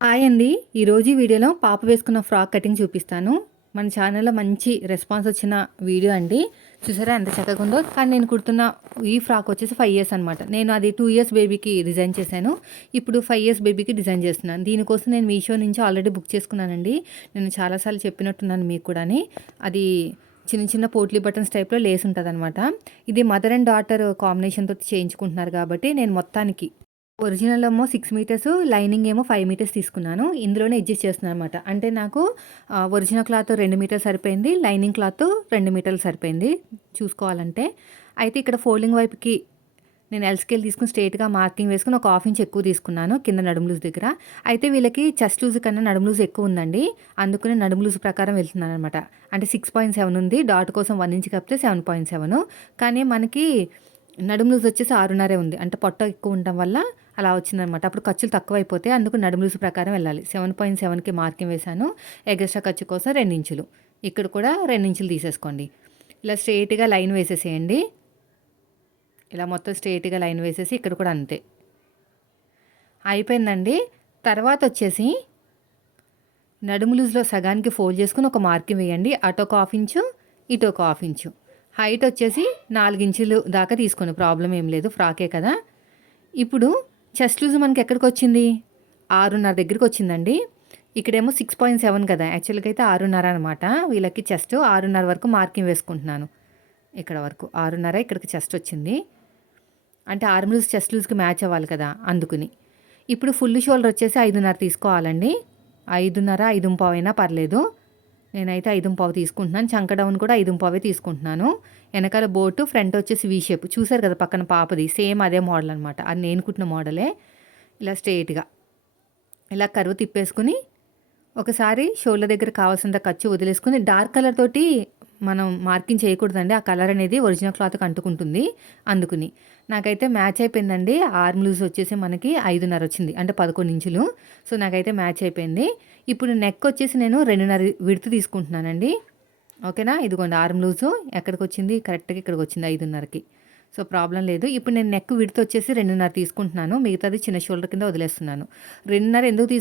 Hi అండి. ఈరోజు ఈ వీడియోలో పాప వేసుకున్న ఫ్రాక్ కటింగ్ చూపిస్తాను. మన ఛానల్‌లో మంచి రెస్పాన్స్ వచ్చిన వీడియో అండి. చూసారా ఎంత చక్కగా ఉందో. కానీ నేను కుడుతున్న ఈ ఫ్రాక్ వచ్చేసి 5 ఇయర్స్ అనమాట. నేను అది 2 ఇయర్స్ బేబీకి డిజైన్ చేశాను. ఇప్పుడు 5 ఇయర్స్ బేబీకి డిజైన్ చేస్తున్నాను. దీనికోసం నేను మీషో నుంచి ఆల్రెడీ బుక్ చేసుకున్నానండి. నేను చాలా సార్లు చెప్పినట్టున్నాను మీకు కూడాని. అది చిన్న చిన్న పోట్లీ బటన్స్ టైప్‌లో లేస్ ఉంటదనమాట. ఇది మదర్ అండ్ డాటర్ కాంబినేషన్‌తో చేయించుకుంటున్నారు కాబట్టి నేను మొత్తానికి ఒరిజినల్ ఏమో 6 మీటర్స్, లైనింగ్ ఏమో 5 మీటర్స్ తీసుకున్నాను. ఇందులోనే అడ్జస్ట్ చేస్తున్నాననమాట. అంటే నాకు ఒరిజినల్ క్లాత్ 2 మీటర్లు సరిపోయింది. లైనింగ్ క్లాత్ 2 మీటర్లు సరిపోయింది చూసుకోవాలంటే. అయితే ఇక్కడ ఫోల్డింగ్ వైపుకి నేను ఎల్ స్కేల్ తీసుకొని స్ట్రెయిట్‌గా మార్కింగ్ వేసుకొని ఒక హాఫ్ ఇంచ్ ఎక్కువ తీసుకున్నాను కింద నడుము లూజ్ దగ్గర. అయితే వీళ్ళకి చెస్ట్ లూజ్ కన్నా నడుము లూజ్ ఎక్కువ ఉందండి. అందుకనే నడుము లూజ్ ప్రకారం వెళ్తున్నాననమాట. అంటే 6.7 ఉంది. డాట్ కోసం 1 ఇంచ్ కప్పితే 7.7. కానీ మనకి నడుము లూజ్ వచ్చేసి 6.5 ఉంది. అంటే పొట్ట ఎక్కువ ఉండడం వల్ల అలా వచ్చిందనమాట. అప్పుడు ఖర్చులు తక్కువైపోతాయి. అందుకు నడుము లూజ్ ప్రకారం వెళ్ళాలి. 7.7కి మార్కింగ్ వేశాను. ఎగస్ట్రా ఖర్చు కోసం 2 ఇంచులు. ఇక్కడ కూడా 2 ఇంచులు తీసేసుకోండి. ఇలా స్ట్రెయిట్‌గా లైన్ వేసేసేయండి. ఇలా మొత్తం స్ట్రెయిట్‌గా లైన్ వేసేసి ఇక్కడ కూడా అంతే. అయిపోయిందండి. తర్వాత వచ్చేసి నడుము లూజ్‌లో సగానికి ఫోల్డ్ చేసుకొని ఒక మార్కింగ్ వేయండి. అటు ఒక హాఫ్ ఇంచు, ఇటు ఒక హాఫ్ ఇంచు. హైట్ వచ్చేసి 4 ఇంచులు దాకా తీసుకోండి. ప్రాబ్లం ఏం లేదు. ఫ్రాకే కదా! ఇప్పుడు చెస్ట్ లూజ్ మనకి ఎక్కడికొచ్చింది? 6.5 దగ్గరికొచ్చిందండి. ఇక్కడేమో 6.7 కదా! యాక్చువల్‌గా అయితే 6.5 అనమాట. వీళ్ళకి చెస్ట్ 6.5 వరకు మార్కింగ్ వేసుకుంటున్నాను. ఇక్కడ వరకు 6.5 ఇక్కడికి చెస్ట్ వచ్చింది. అంటే ఆర్మ్ లూజ్ చెస్ట్ లూజ్‌కి మ్యాచ్ అవ్వాలి కదా! అందుకుని. ఇప్పుడు ఫుల్ షోల్డర్ వచ్చేసి 5.5 తీసుకోవాలండి. 5.5, 5.15 అయినా పర్లేదు. నేనైతే 5.15 తీసుకుంటున్నాను. చంక డౌన్ కూడా 5.15 తీసుకుంటున్నాను. వెనకాల బోటు, ఫ్రంట్ వచ్చేసి వీ షేప్. చూసారు కదా పక్కన పాపది. సేమ్ అదే మోడల్ అనమాట. అది నేను కుట్టిన మోడలే. ఇలా స్ట్రెయిట్‌గా ఇలా కర్వ్ తిప్పేసుకుని ఒకసారి షోల్డర్ దగ్గర కావాల్సినంత ఖర్చు వదిలేసుకొని డార్క్ కలర్ తోటి మనం మార్కింగ్ చేయకూడదండి. ఆ కలర్ అనేది ఒరిజినల్ క్లాత్‌కి అంటుకుంటుంది. అందుకుని. నాకైతే మ్యాచ్ అయిపోయిందండి. ఆర్మ్ లూజ్ వచ్చేసి మనకి 5.5 వచ్చింది. అంటే 11 ఇంచులు. సో, నాకైతే మ్యాచ్ అయిపోయింది. ఇప్పుడు నెక్ వచ్చేసి నేను 2.5 విడ్త్ తీసుకుంటున్నానండి. ఓకేనా? ఇదిగోండి ఆర్మ్ లూజు ఎక్కడికొచ్చింది? కరెక్ట్‌గా ఇక్కడికొచ్చింది 5.5కి. సో, ప్రాబ్లమ్ లేదు. ఇప్పుడు నేను నెక్ విడ్త్ వచ్చేసి 2.5 తీసుకుంటున్నాను. మిగతాది చిన్న షోల్డర్ కింద వదిలేస్తున్నాను. 2.5 ఎందుకు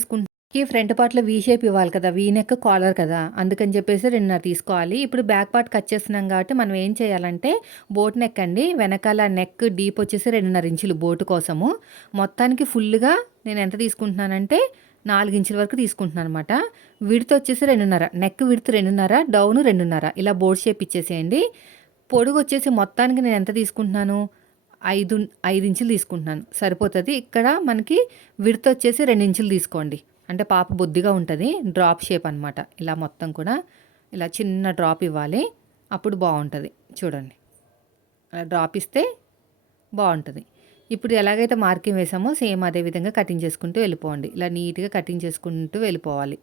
ఫ్రంట్ పార్ట్‌లో వీ షేప్ ఇవ్వాలి కదా! వీ నెక్ కాలర్ కదా! అందుకని చెప్పేసి 2.5 తీసుకోవాలి. ఇప్పుడు బ్యాక్ పార్ట్ కట్ చేస్తున్నాం కాబట్టి మనం ఏం చేయాలంటే బోట్ నెక్ అండి. వెనకాల నెక్ డీప్ వచ్చేసి 2.5 ఇంచులు బోటు కోసము. మొత్తానికి ఫుల్‌గా నేను ఎంత తీసుకుంటున్నానంటే 4 ఇంచుల వరకు తీసుకుంటున్నాను అనమాట. విడ్త్ వచ్చేసి 2.5. నెక్ విడ్త్ 2.5, డౌన్ 2.5 ఇలా బోట్ షేప్ ఇచ్చేసేయండి. పొడుగు వచ్చేసి మొత్తానికి నేను ఎంత తీసుకుంటున్నాను? 5 ఇంచులు తీసుకుంటున్నాను. సరిపోతది. ఇక్కడ మనకి విడ్త్ వచ్చేసి 2 ఇంచులు తీసుకోండి. అంటే పాప బొద్దిగా ఉంటది. డ్రాప్ షేప్ అనమాట. ఇలా మొత్తం కూడా ఇలా చిన్న డ్రాప్ ఇవ్వాలి. అప్పుడు బావుంటది. చూడండి. అలా డ్రాప్ ఇస్తే బావుంటది. ఇప్పుడు ఎలాగైతే మార్కింగ్ వేసామో సేమ్ అదే విధంగా కటింగ్ చేసుకుంటూ వెళ్ళిపోండి. ఇలా నీట్‌గా కటింగ్ చేసుకుంటూ వెళ్ళిపోవాలి.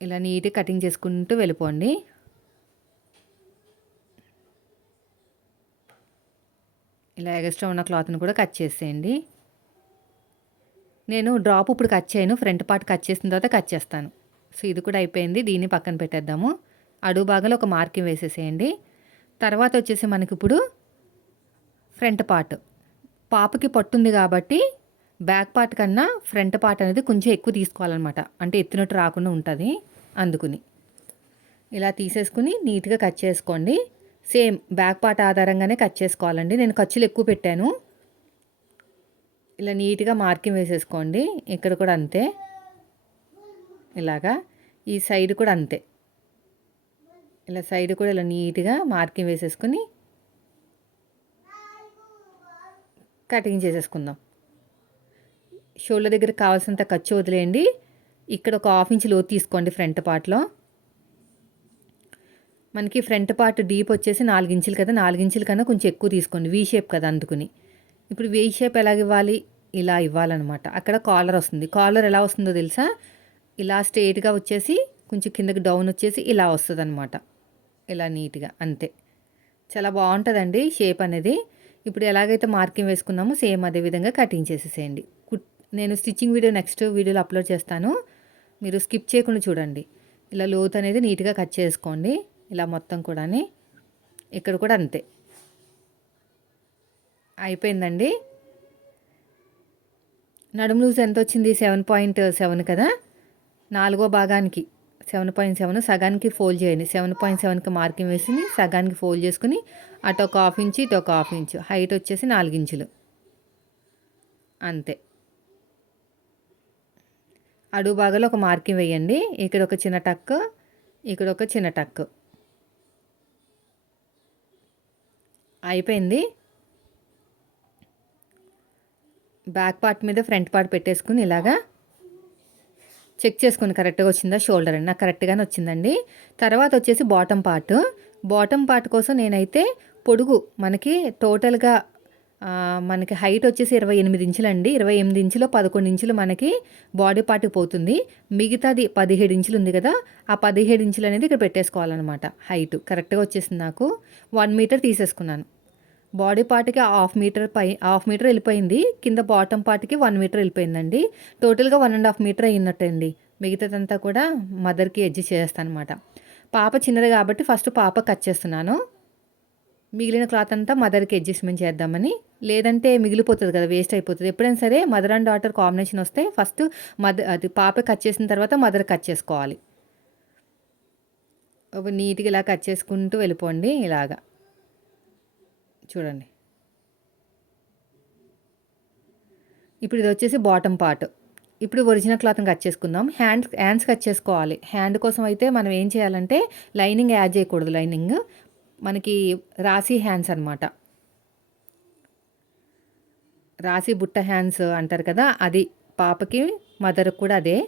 ఇలా నీట్‌గా కటింగ్ చేసుకుంటూ వెళ్ళిపోండి. ఇలా ఎగస్ట్రా ఉన్న క్లాత్‌ని కూడా కట్ చేసేయండి. నేను డ్రాప్ ఇప్పుడు కట్ చేయను. ఫ్రంట్ పార్ట్ కట్ చేసిన తర్వాత కట్ చేస్తాను. సో, ఇది కూడా అయిపోయింది. దీన్ని పక్కన పెట్టేద్దాము. అడుగు భాగంలో ఒక మార్కింగ్ వేసేసేయండి. తర్వాత వచ్చేసి మనకిప్పుడు ఫ్రంట్ పార్ట్. పాపకి పొట్టుంది కాబట్టి బ్యాక్ పార్ట్ కన్నా ఫ్రంట్ పార్ట్ అనేది కొంచెం ఎక్కువ తీసుకోవాలనమాట. అంటే ఎత్తినట్టు రాకుండా ఉంటది. అందుకుని. ఇలా తీసేసుకొని నీట్‌గా కట్ చేసుకోండి. సేమ్ బ్యాక్ పార్ట్ ఆధారంగానే కట్ చేసుకోవాలండి. నేను ఖర్చులు ఎక్కువ పెట్టాను. ఇలా నీట్‌గా మార్కింగ్ వేసేసుకోండి. ఇక్కడ కూడా అంతే. ఇలాగా. ఈ సైడ్ కూడా అంతే. ఇలా సైడ్ కూడా ఇలా నీట్‌గా మార్కింగ్ వేసేసుకొని కటింగ్ చేసేసుకుందాం. షోల్డర్ దగ్గర కావాల్సినంత ఖర్చు వదిలేయండి. ఇక్కడ ఒక హాఫ్ ఇంచ్ లోతు తీసుకోండి ఫ్రంట్ పార్ట్‌లో. మనకి ఫ్రంట్ పార్ట్ డీప్ వచ్చేసి 4 ఇంచులు కదా! 4 ఇంచుల కన్నా కొంచెం ఎక్కువ తీసుకోండి. వీ షేప్ కదా! అందుకుని. ఇప్పుడు వీ షేప్ ఎలాగివ్వాలి? ఇలా ఇవ్వాలనమాట. అక్కడ కాలర్ వస్తుంది. కాలర్ ఎలా వస్తుందో తెలుసా? ఇలా స్ట్రెయిట్‌గా వచ్చేసి కొంచెం కిందకి డౌన్ వచ్చేసి ఇలా వస్తదనమాట. ఇలా నీట్‌గా అంతే. చాలా బావుంటదండి షేప్ అనేది. ఇప్పుడు ఎలాగైతే మార్కింగ్ వేసుకున్నామో సేమ్ అదే విధంగా కటింగ్ చేసేసేయండి. నేను స్టిచ్చింగ్ వీడియో నెక్స్ట్ వీడియోలో అప్లోడ్ చేస్తాను. మీరు స్కిప్ చేయకుండా చూడండి. ఇలా లోతు అనేది నీట్‌గా కట్ చేసుకోండి. ఇలా మొత్తం కూడాని. ఇక్కడ కూడా అంతే. అయిపోయిందండి. నడుము లూజ్ ఎంతొచ్చింది? 7.7 కదా! నాలుగో భాగానికి 7.7 సగానికి ఫోల్డ్ చేయండి. 7.7కి మార్కింగ్ వేసి సగానికి ఫోల్డ్ చేసుకొని అటు ఒక హాఫ్ ఇంచు, ఇటు ఒక హాఫ్ ఇంచు. హైట్ వచ్చేసి 4 ఇంచులు. అంతే. అడుగు భాగంలో ఒక మార్కింగ్ వేయండి. ఇక్కడ ఒక చిన్న టక్, ఇక్కడ ఒక చిన్న టక్. అయిపోయింది. బ్యాక్ పార్ట్ మీద ఫ్రంట్ పార్ట్ పెట్టేసుకుని ఇలాగా చెక్ చేసుకుని కరెక్ట్గా వచ్చిందా షోల్డర్ అని. నాకు కరెక్ట్గానే వచ్చిందండి. తర్వాత వచ్చేసి బాటమ్ పార్ట్ కోసం నేనైతే పొడుగు మనకి టోటల్గా మనకి హైట్ వచ్చేసి 28 ఇంచులండి. 28 ఇంచులో 11 ఇంచులు మనకి బాడీ పార్ట్కి పోతుంది. మిగతాది 17 ఇంచులు ఉంది కదా, ఆ 17 ఇంచులు అనేది ఇక్కడ పెట్టేసుకోవాలన్నమాట. హైట్ కరెక్ట్గా వచ్చేసింది నాకు. 1 మీటర్ తీసేసుకున్నాను. బాడీ పార్ట్కి హాఫ్ మీటర్ వెళ్ళిపోయింది. కింద బాటమ్ పార్ట్కి 1 మీటర్ వెళ్ళిపోయిందండి. టోటల్గా 1.5 మీటర్ అయినట్టండి. మిగతాదంతా కూడా మదర్కి అడ్జస్ట్ చేస్తాను అనమాట. పాప చిన్నది కాబట్టి ఫస్ట్ పాప కట్ చేస్తున్నాను. మిగిలిన క్లాత్ అంతా మదర్కి అడ్జస్ట్మెంట్ చేద్దామని. లేదంటే మిగిలిపోతుంది కదా, వేస్ట్ అయిపోతుంది. ఎప్పుడైనా సరే మదర్ అండ్ డాటర్ కాంబినేషన్ వస్తే ఫస్ట్ అది పాప కట్ చేసిన తర్వాత మదర్ కట్ చేసుకోవాలి. నీట్గా ఇలా కట్ చేసుకుంటూ వెళ్ళిపోండి. ఇలాగా చూడండి. ఇప్పుడు ఇది వచ్చేసి బాటమ్ పార్ట్. ఇప్పుడు ఒరిజినల్ క్లాత్ని కట్ చేసుకుందాం. హ్యాండ్స్ కట్ చేసుకోవాలి. హ్యాండ్ కోసం అయితే మనం ఏం చేయాలంటే లైనింగ్ యాడ్ చేయకూడదు. లైనింగ్ మనకి రాశి హ్యాండ్స్ అనమాట. రాశి బుట్ట హ్యాండ్స్ అంటారు కదా, అది పాపకి మదర్కి కూడా అదే.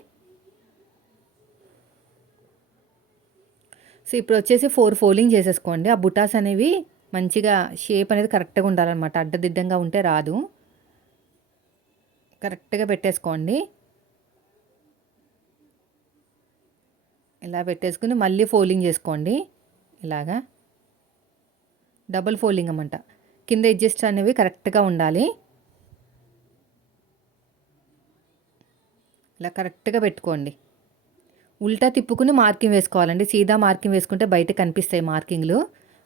సో ఇప్పుడు వచ్చేసి 4 ఫోల్డింగ్ చేసేసుకోండి. ఆ బుటాస్ అనేవి మంచిగా షేప్ అనేది కరెక్ట్గా ఉండాలన్నమాట. అడ్డదిడ్డంగా ఉంటే రాదు. కరెక్ట్గా పెట్టేసుకోండి. ఇలా పెట్టేసుకుని మళ్ళీ ఫోల్డింగ్ చేసుకోండి. ఇలాగా డబుల్ ఫోల్డింగ్ అన్నమాట. కింద ఎడ్జస్ట్ అనేవి కరెక్ట్గా ఉండాలి. ఇలా కరెక్ట్గా పెట్టుకోండి. ఉల్టా తిప్పుకుని మార్కింగ్ వేసుకోవాలండి. సీదా మార్కింగ్ వేసుకుంటే బయట కనిపిస్తాయి మార్కింగ్లు.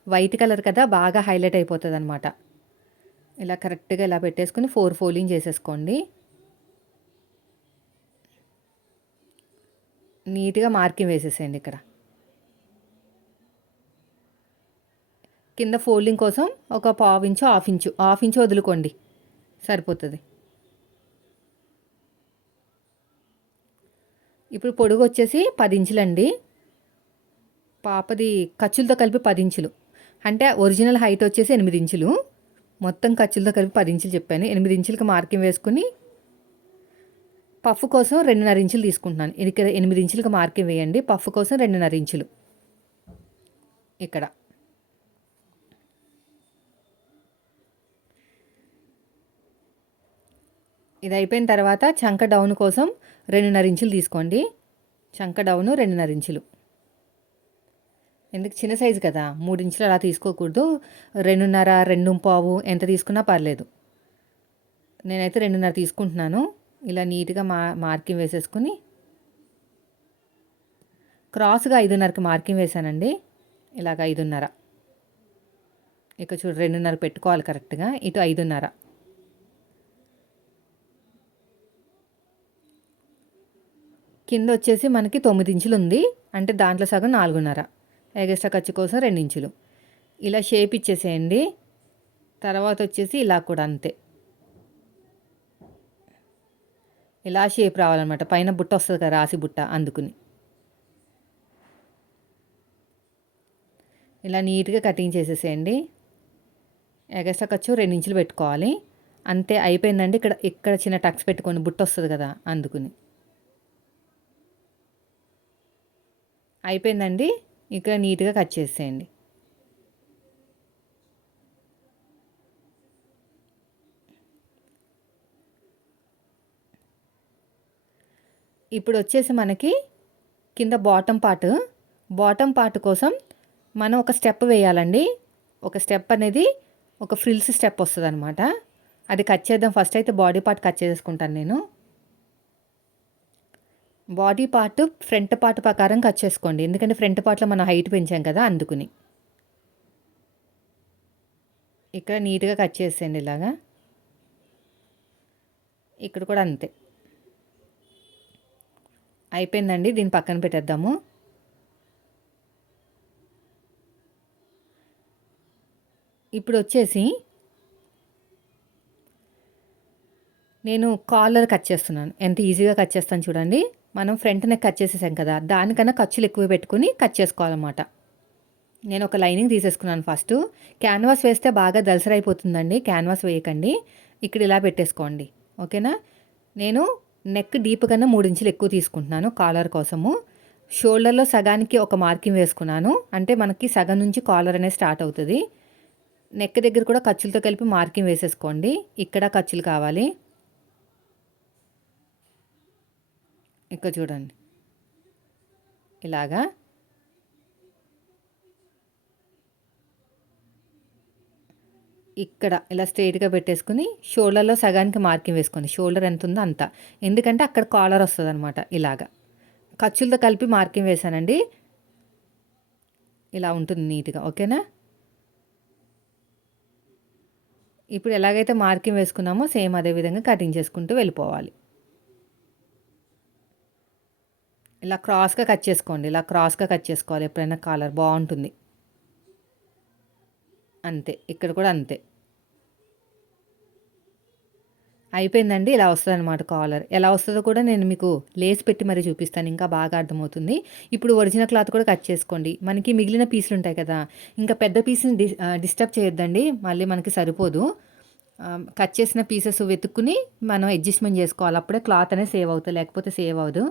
వైట్ కలర్ కదా, బాగా హైలైట్ అయిపోతుంది అనమాట. ఇలా కరెక్ట్గా ఇలా పెట్టేసుకుని 4 ఫోల్డింగ్ చేసేసుకోండి. నీట్గా మార్కింగ్ వేసేసేయండి. ఇక్కడ కింద ఫోల్డింగ్ కోసం ఒక పావు ఇంచు, హాఫ్ ఇంచు వదులుకోండి, సరిపోతుంది. ఇప్పుడు పొడుగు వచ్చేసి 10 ఇంచులండి. పాపది ఖర్చులతో కలిపి 10 ఇంచులు. అంటే ఒరిజినల్ హైట్ వచ్చేసి 8 ఇంచులు. మొత్తం ఖర్చులతో కలిపి 10 ఇంచులు చెప్పాను. 8 ఇంచులకి మార్కింగ్ వేసుకుని పఫ్ కోసం 2.5 ఇంచులు తీసుకుంటున్నాను. ఇక్కడ 8 ఇంచులకి మార్కింగ్ వేయండి. పఫ్ కోసం 2.5 ఇంచులు. ఇక్కడ ఇది అయిపోయిన తర్వాత చంక డౌన్ కోసం 2.5 ఇంచులు తీసుకోండి. చంక డౌను 2.5 ఇంచులు. ఎందుకు చిన్న సైజు కదా, 3 ఇంచులు అలా తీసుకోకూడదు. 2.5, 2.5 ఎంత తీసుకున్నా పర్లేదు. నేనైతే 2.5 తీసుకుంటున్నాను. ఇలా నీట్గా మార్కింగ్ వేసేసుకుని క్రాస్గా 5.5కి మార్కింగ్ వేసానండి. ఇలాగ 5.5. ఇక చూడు 2.5 పెట్టుకోవాలి కరెక్ట్గా. ఇటు 5.5. కింద వచ్చేసి మనకి 9 ఇంచులు ఉంది. అంటే దాంట్లో సగం 4.5. ఎగస్ట్రా ఖర్చు కోసం 2 ఇంచులు. ఇలా షేప్ ఇచ్చేసేయండి. తర్వాత వచ్చేసి ఇలా కూడా అంతే. ఇలా షేప్ రావాలన్నమాట. పైన బుట్ట వస్తుంది కదా, రాసి బుట్ట, అందుకుని ఇలా నీట్గా కటింగ్ చేసేసేయండి. ఎగస్ట్రా ఖర్చు 2 ఇంచులు పెట్టుకోవాలి. అంతే, అయిపోయిందండి. ఇక్కడ చిన్న టక్స్ పెట్టుకోండి, బుట్ట వస్తుంది కదా, అందుకుని అయిపోయిందండి. ఇక్కడ నీట్గా కట్ చేసేయండి. ఇప్పుడు వచ్చేసి మనకి కింద బాటమ్ పార్ట్ కోసం మనం ఒక స్టెప్ వేయాలండి. ఒక స్టెప్ అనేది ఒక ఫ్రిల్స్ స్టెప్ వస్తుంది అనమాట. అది కట్ చేద్దాం. ఫస్ట్ అయితే బాడీ పార్ట్ కట్ చేసుకుంటాను నేను. బాడీ పార్ట్ ఫ్రంట్ పార్ట్ ప్రకారం కట్ చేసుకోండి. ఎందుకంటే ఫ్రంట్ పార్ట్లో మనం హైట్ పెంచాం కదా, అందుకుని ఇక్కడ నీట్గా కట్ చేసేయండి ఇలాగా. ఇక్కడ కూడా అంతే. అయిపోయిందండి, దీన్ని పక్కన పెట్టేద్దాము. ఇప్పుడు వచ్చేసి నేను కాలర్ కట్ చేస్తున్నాను. ఎంత ఈజీగా కట్ చేస్తాను చూడండి. మనం ఫ్రంట్ నెక్ కట్ చేసేసాం కదా, దానికన్నా ఖర్చులు ఎక్కువ పెట్టుకుని కట్ చేసుకోవాలన్నమాట. నేను ఒక లైనింగ్ తీసేసుకున్నాను ఫస్ట్. క్యాన్వాస్ వేస్తే బాగా దలసరైపోతుందండి, క్యాన్వాస్ వేయకండి. ఇక్కడ ఇలా పెట్టేసుకోండి, ఓకేనా. నేను నెక్ డీప్ కన్నా 3 ఇంచులు ఎక్కువ తీసుకుంటున్నాను కాలర్ కోసము. షోల్డర్లో సగానికి ఒక మార్కింగ్ వేసుకున్నాను, అంటే మనకి సగం నుంచి కాలర్ అనేది స్టార్ట్ అవుతుంది. నెక్ దగ్గర కూడా ఖర్చులతో కలిపి మార్కింగ్ వేసేసుకోండి. ఇక్కడ ఖర్చులు కావాలి. ఇక్కడ చూడండి ఇలాగా. ఇక్కడ ఇలా స్ట్రైట్గా పెట్టేసుకుని షోల్డర్లో సగానికి మార్కింగ్ వేసుకోండి. షోల్డర్ ఎంత ఉందో అంత, ఎందుకంటే అక్కడ కాలర్ వస్తుంది అనమాట. ఇలాగా ఖర్చులతో కలిపి మార్కింగ్ వేసానండి. ఇలా ఉంటుంది నీట్గా, ఓకేనా. ఇప్పుడు ఎలాగైతే మార్కింగ్ వేసుకున్నామో సేమ్ అదే విధంగా కటింగ్ చేసుకుంటూ వెళ్ళిపోవాలి. ఇలా క్రాస్గా కట్ చేసుకోండి, ఇలా క్రాస్గా కట్ చేసుకోవాలి ఎప్పుడైనా కాలర్ బాగుంటుంది. అంతే, ఇక్కడ కూడా అంతే. అయిపోయిందండి, ఇలా వస్తుంది అనమాట కాలర్. ఎలా వస్తుందో కూడా నేను మీకు లేస్ పెట్టి మరీ చూపిస్తాను, ఇంకా బాగా అర్థమవుతుంది. ఇప్పుడు ఒరిజినల్ క్లాత్ కూడా కట్ చేసుకోండి. మనకి మిగిలిన పీసులు ఉంటాయి కదా, ఇంకా పెద్ద పీస్ని డిస్టర్బ్ చేయొద్దండి, మళ్ళీ మనకి సరిపోదు. కట్ చేసిన పీసెస్ వెతుక్కుని మనం అడ్జస్ట్మెంట్ చేసుకోవాలి, అప్పుడే క్లాత్ అనేది సేవ్ అవుతుంది, లేకపోతే సేవ్ అవ్వదు.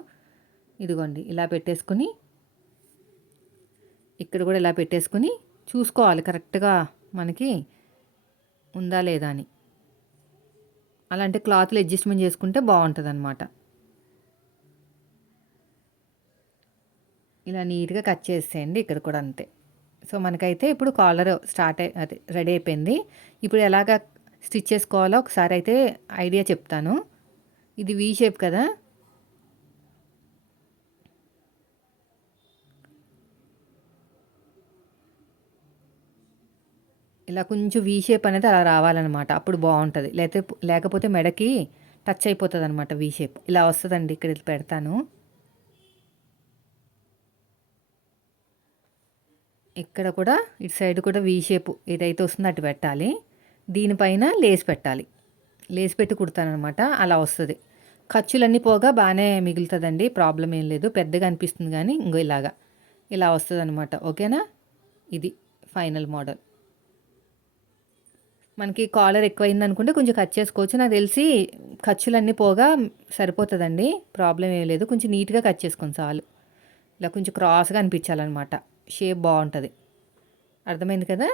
ఇదిగోండి ఇలా పెట్టేసుకుని ఇక్కడ కూడా ఇలా పెట్టేసుకుని చూసుకోవాలి కరెక్ట్గా మనకి ఉందా లేదా అని. అలాంటి క్లాత్లు అడ్జస్ట్మెంట్ చేసుకుంటే బాగుంటుంది అనమాట. ఇలా నీట్గా కట్ చేసేయండి, ఇక్కడ కూడా అంతే. సో మనకైతే ఇప్పుడు కాలర్ అదే రెడీ అయిపోయింది. ఇప్పుడు ఎలాగ స్టిచ్ చేసుకోవాలో ఒకసారి అయితే ఐడియా చెప్తాను. ఇది వీ షేప్ కదా, ఇలా కొంచెం వీ షేప్ అనేది అలా రావాలన్నమాట, అప్పుడు బాగుంటుంది. లేకపోతే మెడకి టచ్ అయిపోతుంది అనమాట. వీ షేప్ ఇలా వస్తుందండి, ఇక్కడ పెడతాను. ఇక్కడ కూడా ఇటు సైడ్ కూడా వీ షేప్ ఏదైతే వస్తుందో అటు పెట్టాలి. దీనిపైన లేస్ పెట్టాలి, లేస్ పెట్టి కుడతానమాట, అలా వస్తుంది. ఖర్చులన్నీ పోగా బాగానే మిగులుతుందండి, ప్రాబ్లం ఏం లేదు. పెద్దగా అనిపిస్తుంది కానీ ఇంకో ఇలాగా ఇలా వస్తుంది అనమాట, ఓకేనా. ఇది ఫైనల్ మోడల్. మనకి కాలర్ ఎక్కువైంది అనుకుంటే కొంచెం కట్ చేసుకోవచ్చు. నాకు తెలిసి ఖర్చులన్నీ పోగా సరిపోతుందండి, ప్రాబ్లం ఏం లేదు. కొంచెం నీట్గా కట్ చేసుకొని చాలు. ఇలా కొంచెం క్రాస్గా అనిపించాలన్నమాట, షేప్ బాగుంటుంది. అర్థమైంది కదా.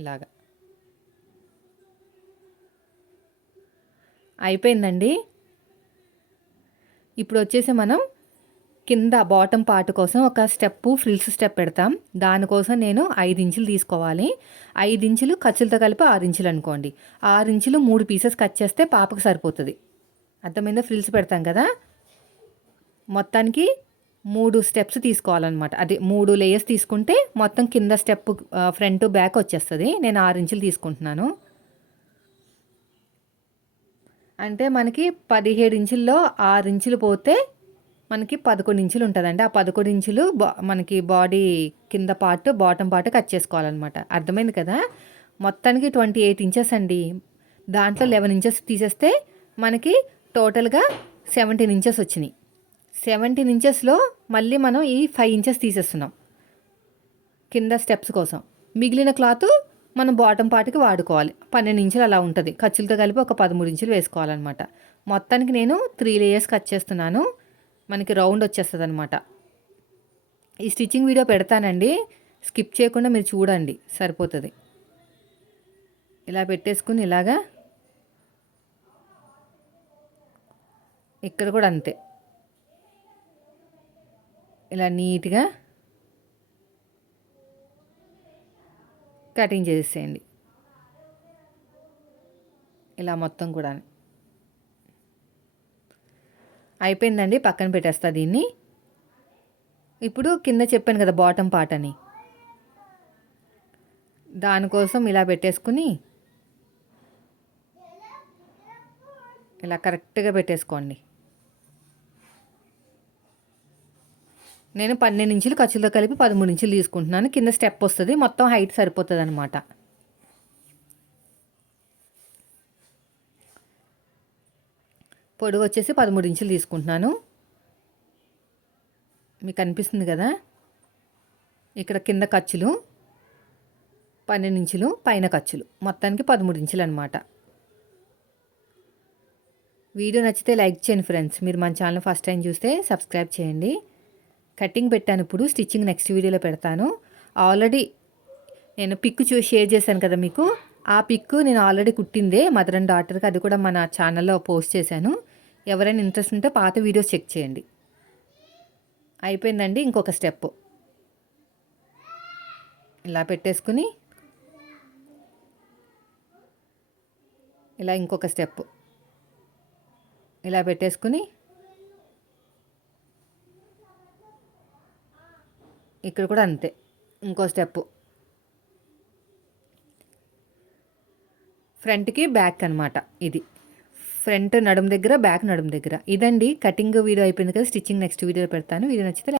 ఇలాగా అయిపోయిందండి. ఇప్పుడు వచ్చేసి మనం కింద బాటమ్ పార్ట్ కోసం ఒక ఫ్రిల్స్ స్టెప్ పెడతాం. దానికోసం నేను 5 ఇంచులు తీసుకోవాలి. 5 ఇంచులు ఖర్చులతో కలిపి 6 ఇంచులు అనుకోండి. 6 ఇంచులు 3 పీసెస్ కట్ చేస్తే పాపకు సరిపోతుంది. అర్థమైందా. ఫ్రిల్స్ పెడతాం కదా, మొత్తానికి 3 స్టెప్స్ తీసుకోవాలన్నమాట. అదే 3 లేయర్స్ తీసుకుంటే మొత్తం కింద స్టెప్ ఫ్రంట్ బ్యాక్ వచ్చేస్తుంది. నేను 6 ఇంచులు తీసుకుంటున్నాను. అంటే మనకి 17 ఇంచుల్లో 6 ఇంచులు పోతే మనకి 11 ఇంచులు ఉంటుందండి. ఆ 11 ఇంచులు మనకి బాడీ కింద పార్ట్ బాటమ్ పార్ట్ కట్ చేసుకోవాలన్నమాట. అర్థమైంది కదా. మొత్తానికి 28 ఇంచెస్ అండి. దాంట్లో 11 ఇంచెస్ తీసేస్తే మనకి టోటల్గా 17 ఇంచెస్ వచ్చినాయి. 17 ఇంచెస్లో మళ్ళీ మనం ఈ 5 ఇంచెస్ తీసేస్తున్నాం కింద స్టెప్స్ కోసం. మిగిలిన క్లాత్ మనం బాటమ్ పార్ట్కి వాడుకోవాలి. 12 ఇంచులు అలా ఉంటుంది. ఖర్చులతో కలిపి ఒక 13 ఇంచులు వేసుకోవాలన్నమాట. మొత్తానికి నేను 3 లేయర్స్ కట్ చేస్తున్నాను. మనకి రౌండ్ వచ్చేస్తుంది అనమాట. ఈ స్టిచ్చింగ్ వీడియో పెడతానండి, స్కిప్ చేయకుండా మీరు చూడండి, సరిపోతుంది. ఇలా పెట్టేసుకుని ఇలాగా ఇక్కడ కూడా అంతే, ఇలా నీట్గా కటింగ్ చేసేయండి. ఇలా మొత్తం కూడా అయిపోయిందండి, పక్కన పెట్టేస్తా దీన్ని. ఇప్పుడు కింద చెప్పాను కదా బాటమ్ పార్ట్ అని, దానికోసం ఇలా పెట్టేసుకుని ఇలా కరెక్ట్గా పెట్టేసుకోండి. నేను 12 ఇంచులు ఖర్చులతో కలిపి 13 ఇంచులు తీసుకుంటున్నాను. కింద స్టెప్ వస్తుంది, మొత్తం హైట్ సరిపోతుంది అనమాట. పొడవు వచ్చేసి 13 ఇంచులు తీసుకుంటున్నాను. మీకు అనిపిస్తుంది కదా, ఇక్కడ కింద ఖర్చులు 12 ఇంచులు, పైన ఖర్చులు మొత్తానికి 13 ఇంచులు అనమాట. వీడియో నచ్చితే లైక్ చేయండి ఫ్రెండ్స్. మీరు మన ఛానల్ ఫస్ట్ టైం చూస్తే సబ్స్క్రైబ్ చేయండి. కటింగ్ పెట్టాను, ఇప్పుడు స్టిచ్చింగ్ నెక్స్ట్ వీడియోలో పెడతాను. ఆల్రెడీ నేను పిక్ షేర్ చేశాను కదా మీకు, ఆ పిక్ నేను ఆల్రెడీ కుట్టిందే మదర్ అండ్ డాటర్కి, అది కూడా మన ఛానల్లో పోస్ట్ చేశాను. ఎవరైనా ఇంట్రెస్ట్ ఉంటే పాత వీడియోస్ చెక్ చేయండి. అయిపోయిందండి. ఇంకొక స్టెప్ ఇలా పెట్టేసుకుని ఇలా ఇంకొక స్టెప్ ఇలా పెట్టేసుకుని ఇక్కడ కూడా అంతే, ఇంకో స్టెప్ ఫ్రంట్కి బ్యాక్ అనమాట. ఇది ఫ్రంట్ నడుము దగ్గర, బ్యాక్ నడుము దగ్గర. ఇదండి కటింగ్ వీడియో అయిపోయింది కదా. స్టిచ్చింగ్ నెక్స్ట్ వీడియోలో పెడతాను. వీడియో నచ్చితే